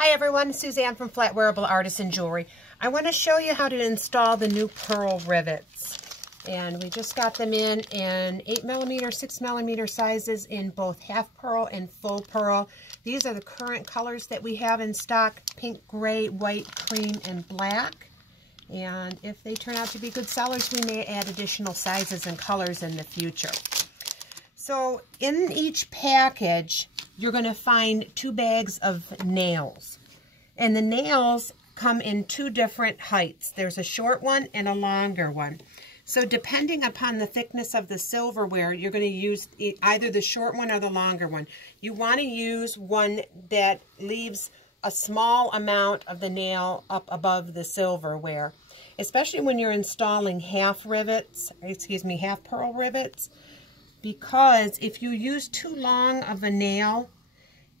Hi everyone, Suzanne from Flatwearable Artisan Jewelry. I want to show you how to install the new pearl rivets. And we just got them in 8mm, 6mm sizes in both half pearl and full pearl. These are the current colors that we have in stock: pink, gray, white, cream, and black. And if they turn out to be good sellers, we may add additional sizes and colors in the future. So in each package, you're going to find 2 bags of nails. And the nails come in 2 different heights. There's a short one and a longer one. So depending upon the thickness of the silverware, you're going to use either the short one or the longer one. You want to use one that leaves a small amount of the nail up above the silverware, especially when you're installing half pearl rivets. Because if you use too long of a nail,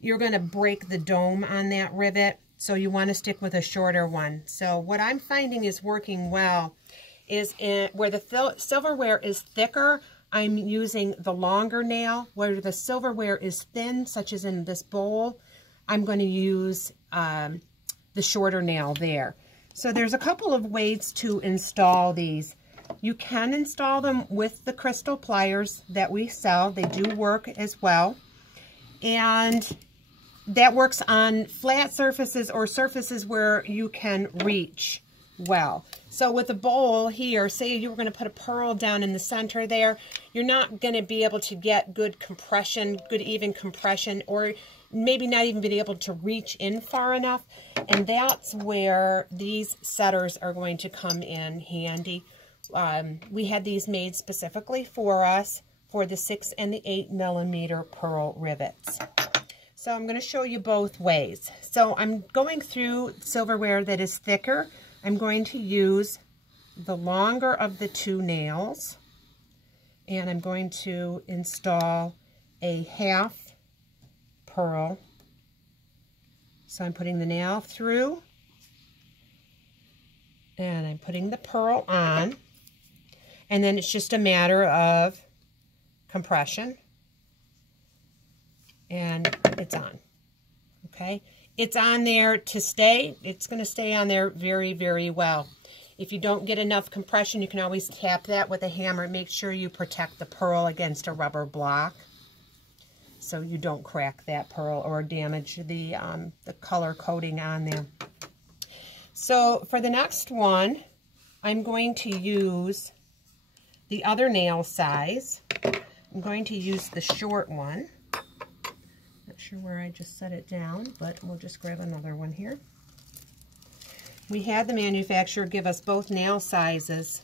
you're going to break the dome on that rivet. So you want to stick with a shorter one. So what I'm finding is working well is where the silverware is thicker, I'm using the longer nail. Where the silverware is thin, such as in this bowl, I'm going to use the shorter nail there. So there's a couple of ways to install these. You can install them with the crystal pliers that we sell. They do work as well. And that works on flat surfaces or surfaces where you can reach well. So with a bowl here, say you were going to put a pearl down in the center there, you're not going to be able to get good compression, good even compression, or maybe not even be able to reach in far enough. And that's where these setters are going to come in handy. We had these made specifically for us for the 6 and the 8mm pearl rivets. So I'm going to show you both ways. So I'm going through silverware that is thicker. I'm going to use the longer of the 2 nails, and I'm going to install a half pearl. So I'm putting the nail through, and I'm putting the pearl on. And then it's just a matter of compression, and it's on. Okay, it's on there to stay. It's going to stay on there very, very well. If you don't get enough compression, you can always tap that with a hammer. Make sure you protect the pearl against a rubber block so you don't crack that pearl or damage the color coating on there. So for the next one, I'm going to use the other nail size. I'm going to use the short one. Not sure where I just set it down, but we'll just grab another one here. We had the manufacturer give us both nail sizes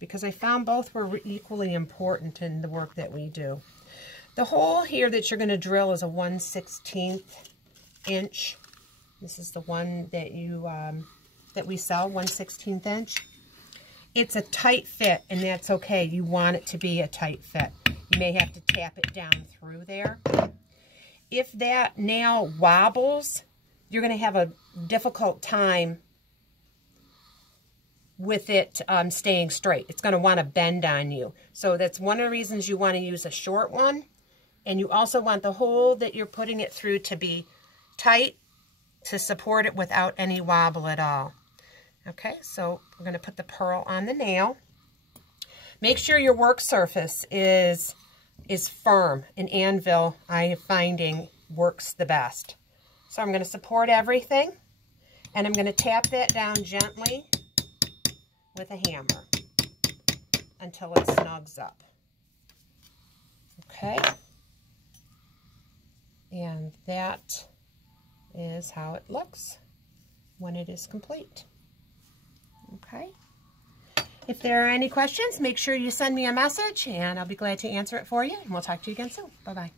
because I found both were equally important in the work that we do. The hole here that you're going to drill is a 1/16 inch. This is the one that that we sell, 1/16 inch. It's a tight fit, and that's okay. You want it to be a tight fit. You may have to tap it down through there. If that nail wobbles, you're going to have a difficult time with it staying straight. It's going to want to bend on you. So that's one of the reasons you want to use a short one. And you also want the hole that you're putting it through to be tight to support it without any wobble at all. Okay, so we're going to put the pearl on the nail. Make sure your work surface is firm. An anvil, I am finding, works the best. So I'm going to support everything, and I'm going to tap that down gently with a hammer until it snugs up. Okay, and that is how it looks when it is complete. Okay. If there are any questions, make sure you send me a message, and I'll be glad to answer it for you. And we'll talk to you again soon. Bye-bye.